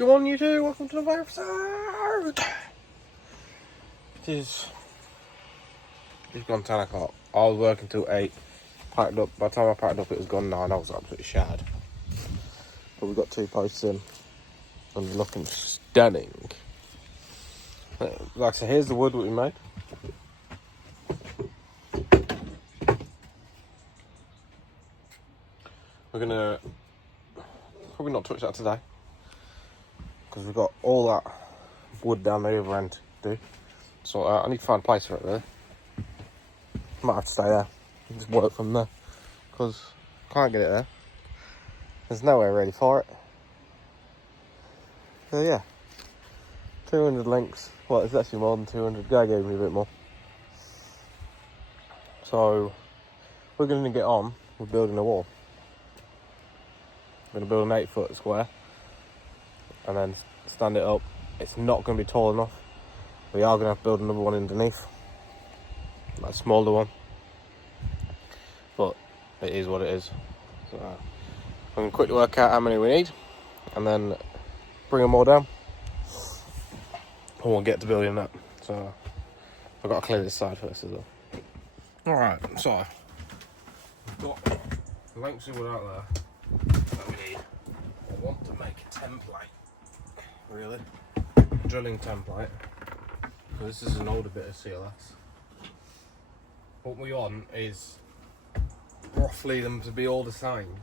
Go on, YouTube. Welcome to the episode. It's gone 10 o'clock. I was working till 8. Packed up. By the time I packed up, it was gone 9. I was absolutely shattered. But we got 2 posts in, and they're looking stunning. Like I said, here's the wood that we made. We're gonna probably not touch that today, because we've got all that wood down the other end to do. So I need to find a place for it really. Might have to stay there and just work from there, because I can't get it there. There's nowhere ready for it. So yeah, 200 links. Well, it's actually more than 200. Guy gave me a bit more. So we're going to get on with building a wall. We're going to build an 8-foot square and then stand it up. It's not going to be tall enough. We are going to have to build another one underneath, a smaller one, but it is what it is. So I'm going to quickly work out how many we need and then bring them all down, and we'll get to building that. So I've got to clear this side first as well. Alright, so I've got the lengths of wood out there that we need. I want to make a template, really, a drilling template. So this is an older bit of CLS. What we want is roughly them to be all the same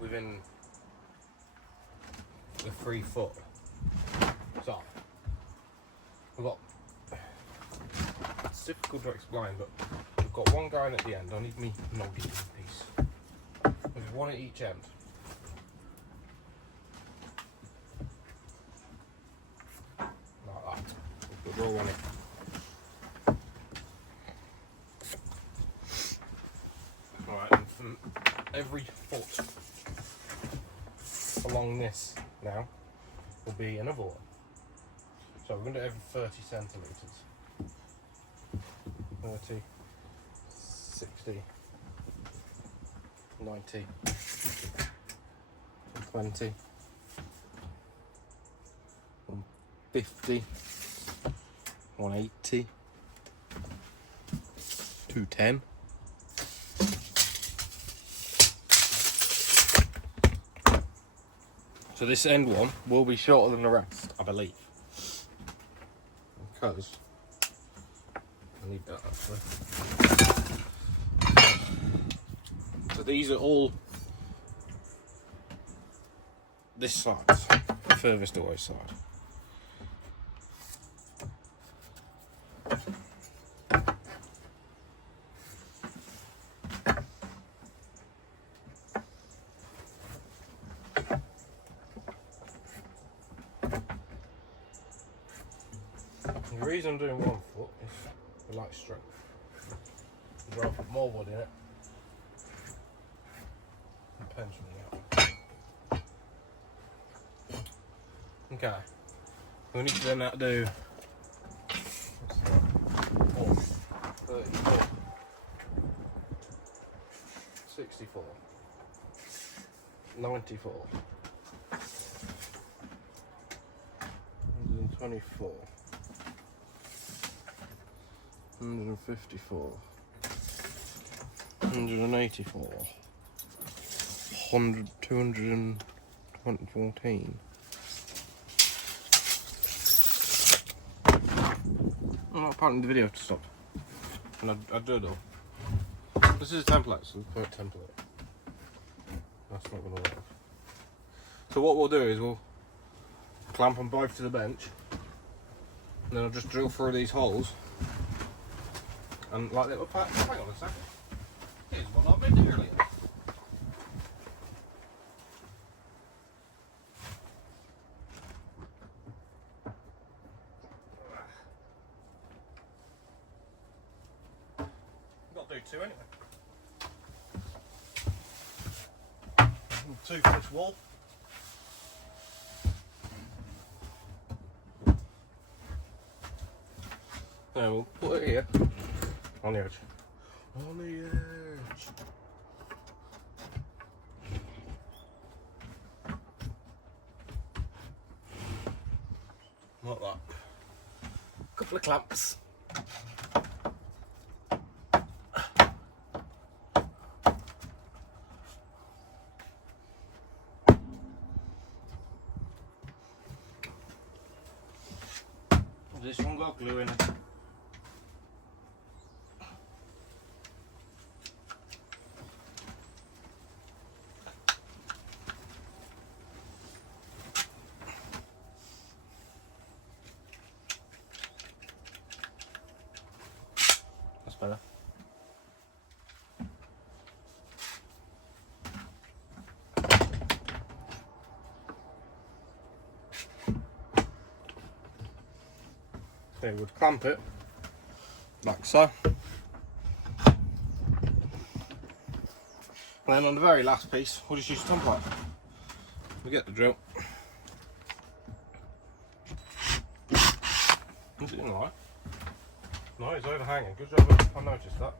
within the 3 foot. So we've got, it's difficult to explain, but we've got one going at the end. I need me noggy piece. There's one at each end. Like that. We'll draw one in. Alright, and from every foot along this now will be another one. So we're going to do every 30 centimetres. 30, 60, 90, 20, 150, 180, 210. So this end one will be shorter than the rest, I believe, because I need that actually. So these are all this side, the furthest away side. The reason I'm doing 1 foot is for light strength. I'd rather put more wood in it and pensioning out. Okay, we need to then do 34, 64, 94, 124, 154, 184, 100, 214. I'm not parting the video to stop. And I do it all. This is a template, so we'll put a template. That's not going to work. So what we'll do is we'll clamp them both to the bench, and then I'll just drill through these holes. And like little parts. Hang on a second. Here's one I made earlier. Got to do 2 anyway. 2 for this wall. Now we'll put it here. On the edge. On the edge. like that. Couple of clamps. This one got glue in it. That's better. They would clamp it like so. And then on the very last piece, we'll just use a tompipe. We get the drill. Is it in line? No, it's overhanging. Good job, I noticed that.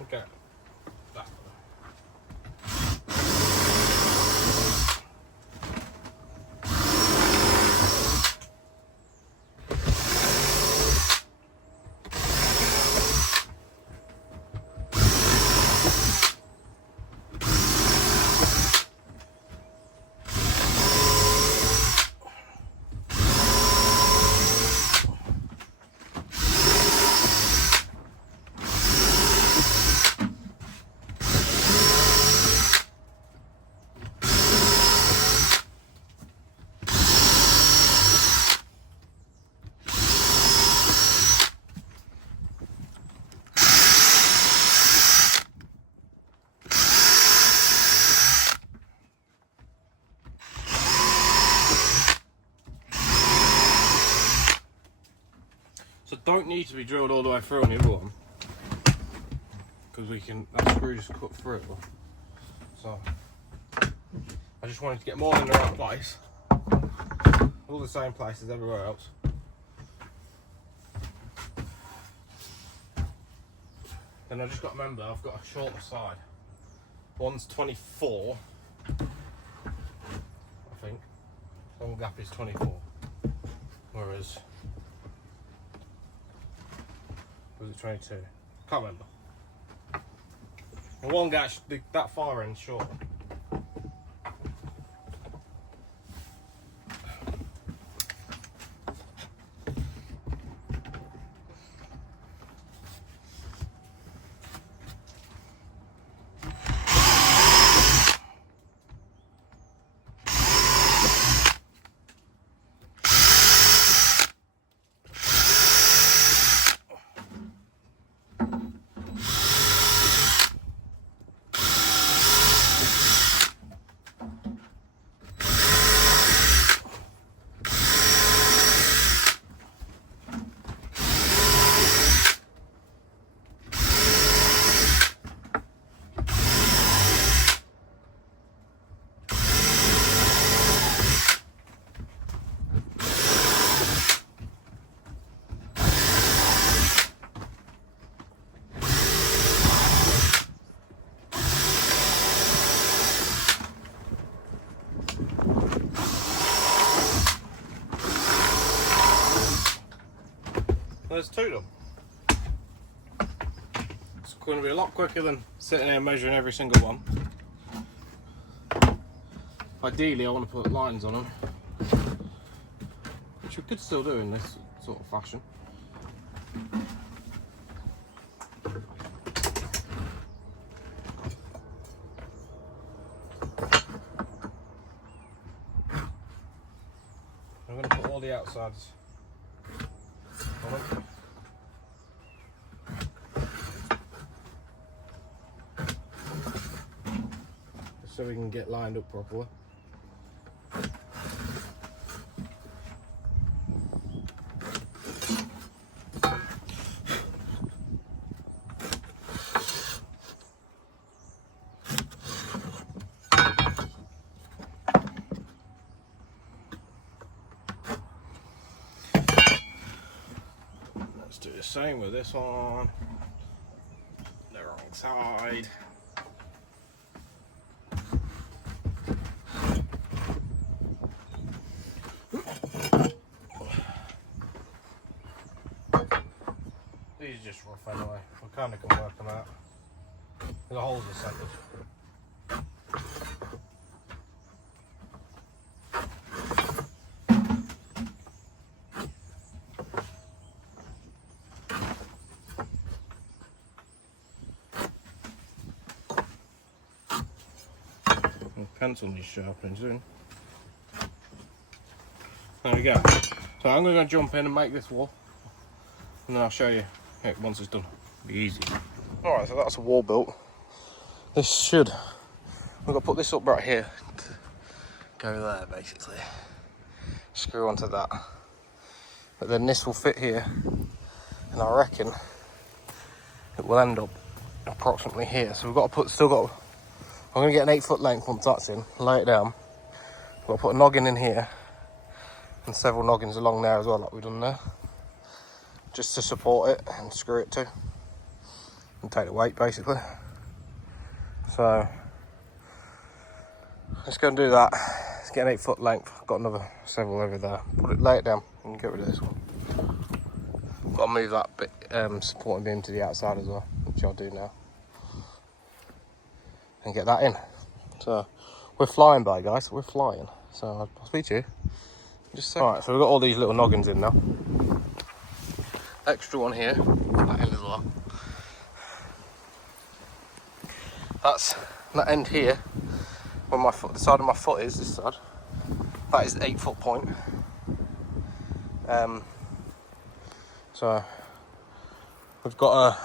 Okay. That's better. So don't need to be drilled all the way through on the other one, because we can, that screw just cut through. So I just wanted to get more in the right place, all the same place as everywhere else. Then I just got to remember I've got a shorter side. One's 24, I think. One gap is 24, whereas was it 22? Can't remember. And one gap, that far end shorter. There's two of them. It's going to be a lot quicker than sitting there measuring every single one. Ideally, I want to put lines on them, which we could still do in this sort of fashion. I'm going to put all the outsides on them. So we can get lined up properly. do the same with this one. The wrong side. These are just rough anyway. We kind of can work them out. The holes are centered. Pencil needs sharpening soon. There we go. So I'm going to jump in and make this wall, and then I'll show you it once it's done. It'll be easy. Alright, so that's a wall built. We've got to put this up right here to go there basically. Screw onto that. But then this will fit here, and I reckon it will end up approximately here. So we've got to I'm going to get an 8-foot length once that's in, lay it down. I've got to put a noggin in here and several noggins along there as well, like we've done there, just to support it and screw it to and take the weight basically. So let's go and do that. Let's get an 8-foot length. I've got another several over there. Lay it down and get rid of this one. I've got to move that bit supporting beam to the outside as well, which I'll do now, and get that in. So we're flying by, guys, we're flying. So I'll speak to you in just a second. Alright, so we've got all these little noggins in now. Extra one here, that end as well. That's that end here, where my foot, the side of my foot is, this side. That is the 8-foot point. So we've got to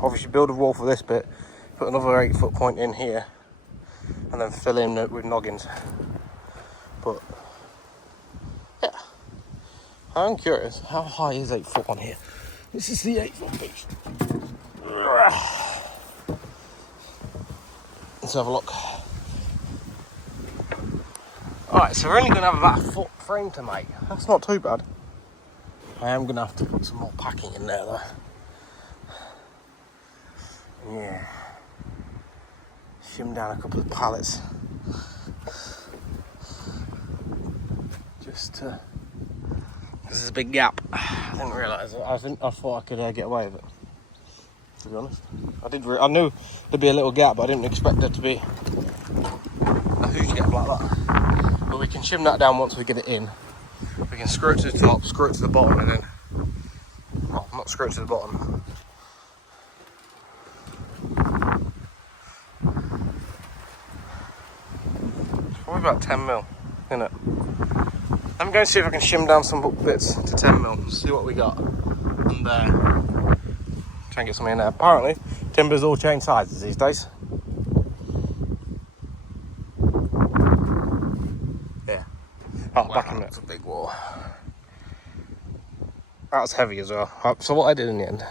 obviously build a wall for this bit, put another 8-foot point in here, and then fill in with noggins. But yeah, I'm curious, how high is 8 foot on here? This is the 8-foot beast. Let's have a look. Alright, so we're only going to have about a foot frame to make. That's not too bad. I am going to have to put some more packing in there though. Yeah. Shim down a couple of pallets. Just this is a big gap. I didn't realise it. I thought I could get away with it, to be honest. I knew there'd be a little gap, but I didn't expect there to be a huge gap like that. But we can shim that down once we get it in. We can screw it to the top, screw it to the bottom, and then, well, not screw it to the bottom. It's probably about 10 mil, isn't it? I'm going to see if I can shim down some bits to 10 mil, see what we got, and try and get something in there. Apparently, timber's all change sizes these days. Yeah. Oh, wow, back in that's a big wall. That's heavy as well. So what I did in the end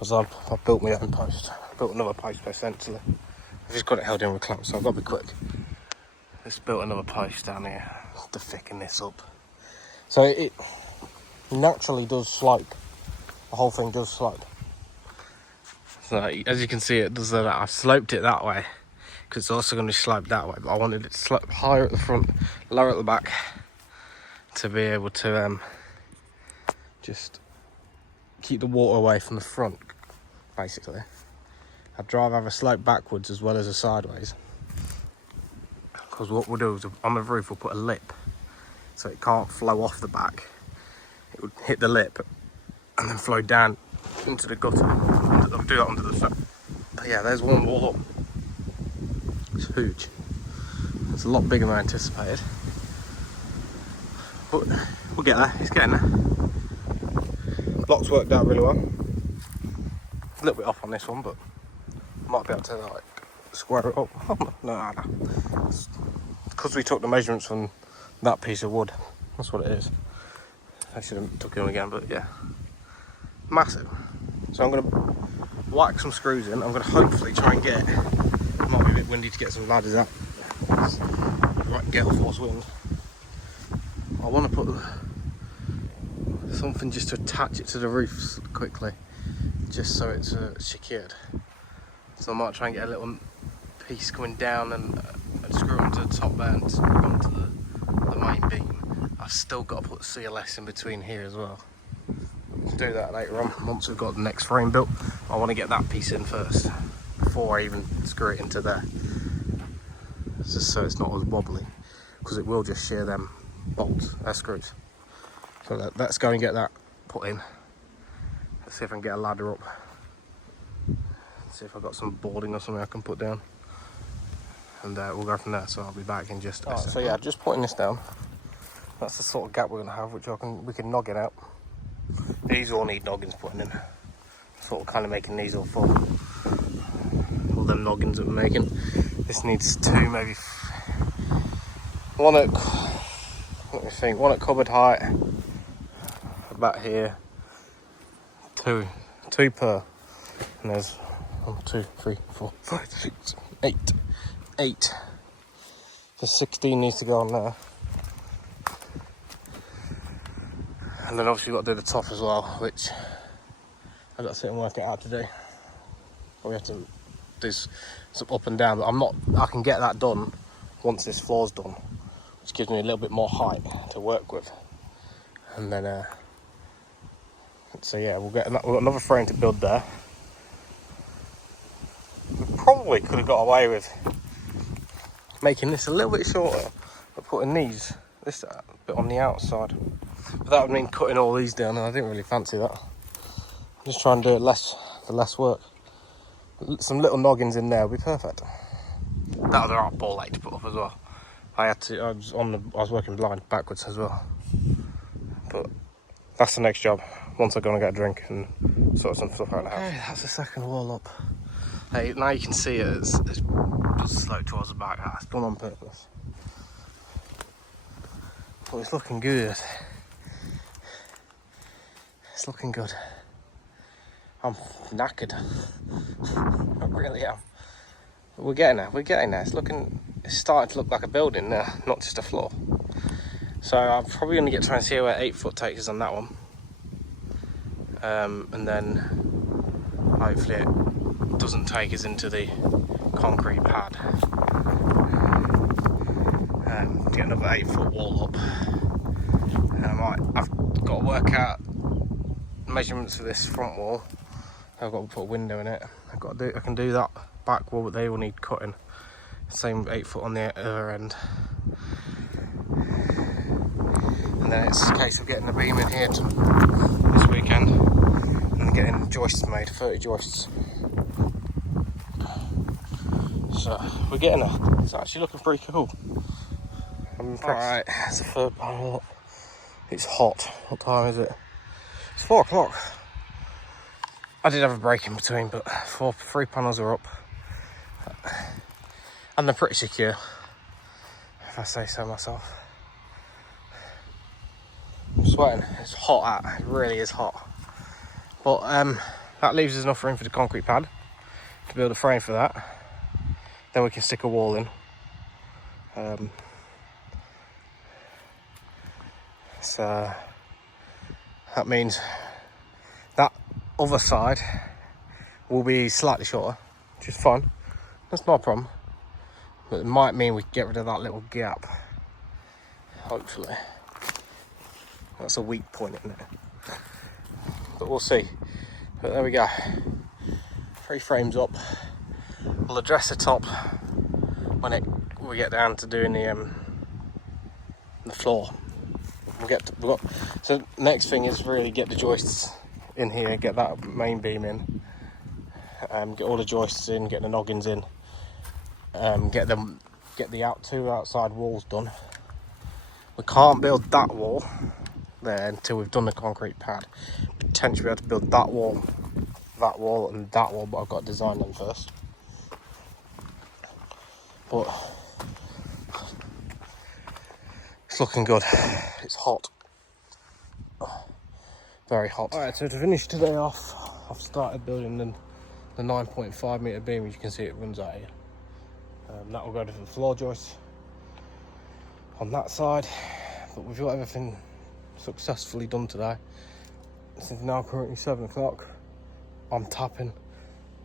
was I built my own post. I built another post essentially. I've just got it held in with clamps, so I've got to be quick. Just built another post down here to thicken this up. So it naturally does slope. The whole thing does slope. So as you can see, it does that. I've sloped it that way because it's also going to slope that way, but I wanted it to slope higher at the front, lower at the back, to be able to just keep the water away from the front, basically. I'd rather have a slope backwards as well as a sideways, because what we'll do is on the roof we'll put a lip so it can't flow off the back. It would hit the lip and then flow down into the gutter. I'll do that under the stuff. But yeah, there's one wall up. It's huge. It's a lot bigger than I anticipated. But we'll get there, it's getting there. Blocks worked out really well. A little bit off on this one, but I might be able to like square it up. Oh, no. It's because we took the measurements from that piece of wood. That's what it is. I should have took them again, but yeah. Massive. So I'm going to whack some screws in. I'm going to hopefully try and get, it might be a bit windy to get some ladders out. Right, gale force wind. I want to put something just to attach it to the roof quickly, just so it's secured. So I might try and get a little piece coming down and screw it onto the top there and screw it onto the main beam. I've still got to put CLS in between here as well. We'll do that later on once we've got the next frame built. I want to get that piece in first before I even screw it into there, just so it's not as wobbly, because it will just shear them bolts, screws. So let's go and get that put in. Let's see if I can get a ladder up. See if I've got some boarding or something I can put down. And we'll go from there, so I'll be back in just a second. So yeah, just putting this down. That's the sort of gap we're going to have, which we can nog it out. These all need noggins putting in. Sort of kind of making these all full. All them noggins that we're making. This needs two, maybe one at, let me think, one at cupboard height, about here, two per, and there's 1, 2, 3, 4, 5, 6, 8. The 16 needs to go on there. And then obviously we've got to do the top as well, which I've got to sit and work it out today. We have to do some up and down, but I can get that done once this floor's done, which gives me a little bit more height to work with. And then, so yeah, we've got another frame to build there. We probably could have got away with making this a little bit shorter, but putting this bit on the outside. But that would mean cutting all these down, and I didn't really fancy that. I'm just trying to do it the less work. Some little noggins in there would be perfect. That was a right ball ache to put up as well. I was working blind backwards as well. But that's the next job. Once I go and get a drink and sort some stuff out of the house. Okay, that's the second wall up. Hey, now you can see it's just sloped towards the back. It's done on purpose. But it's looking good. It's looking good. I'm knackered. I really am. But we're getting there. It's starting to look like a building now, not just a floor. So I'm probably going to try and see where 8 foot takes us on that one. And then hopefully it doesn't take us into the concrete pad. Get another 8 foot wall up. And I've got to work out measurements for this front wall. I've got to put a window in it. I can do that back wall, but they will need cutting. Same 8 foot on the other end. And then it's a case of getting the beam in here this weekend and getting joists made, 30 joists. So we're getting there. It's actually looking pretty cool. I'm impressed. Alright, that's the third panel up. It's hot. What time is it? It's 4 o'clock. I did have a break in between, but 3 panels are up. And they're pretty secure, if I say so myself. I'm sweating. It's hot out. It really is hot. But that leaves us enough room for the concrete pad to build a frame for that. Then we can stick a wall in. So that means that other side will be slightly shorter, which is fine. That's not a problem. But it might mean we get rid of that little gap. Hopefully. That's a weak point, isn't it? But we'll see. But there we go. 3 frames up. We'll address the top when we get down to doing the floor. So next thing is really get the joists in here, get that main beam in, get all the joists in, get the noggins in, get the two outside walls done. We can't build that wall there until we've done the concrete pad. Potentially be able to build that wall, and that wall, but I've got to design them first. But it's looking good. It's hot. Very hot. Alright, so to finish today off, I've started building the 9.5 metre beam. As you can see, it runs out here. That will go to the floor joists on that side. But we've got everything successfully done today. It's now currently 7 o'clock. I'm tapping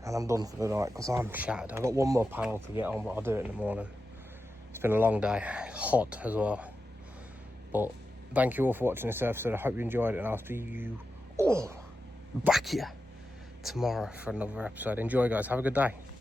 and I'm done for the night because I'm shattered. I've got one more panel to get on, but I'll do it in the morning. It's been a long day, hot as well. But thank you all for watching this episode. I hope you enjoyed it, and I'll see you all back here tomorrow for another episode. Enjoy, guys. Have a good day.